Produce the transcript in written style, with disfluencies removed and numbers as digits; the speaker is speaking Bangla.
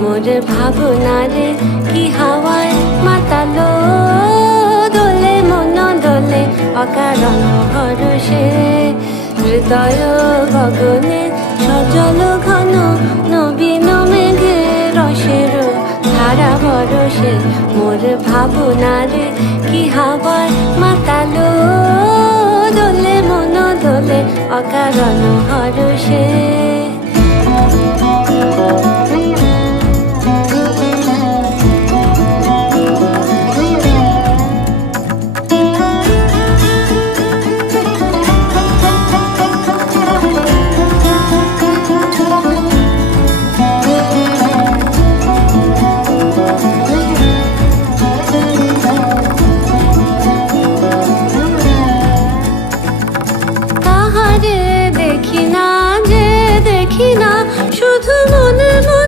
মোর ভাবনারে কি হাওয়ায় মাতালো দোলে মন দোলে অকারণ হরষে হৃদয় গগনে সজল ঘন নবীন মেঘে রসের ধারা বরষে মোর ভাবনারে কি হাওয়ায় মাতালো দোলে মন দোলে অকারণ হরষে।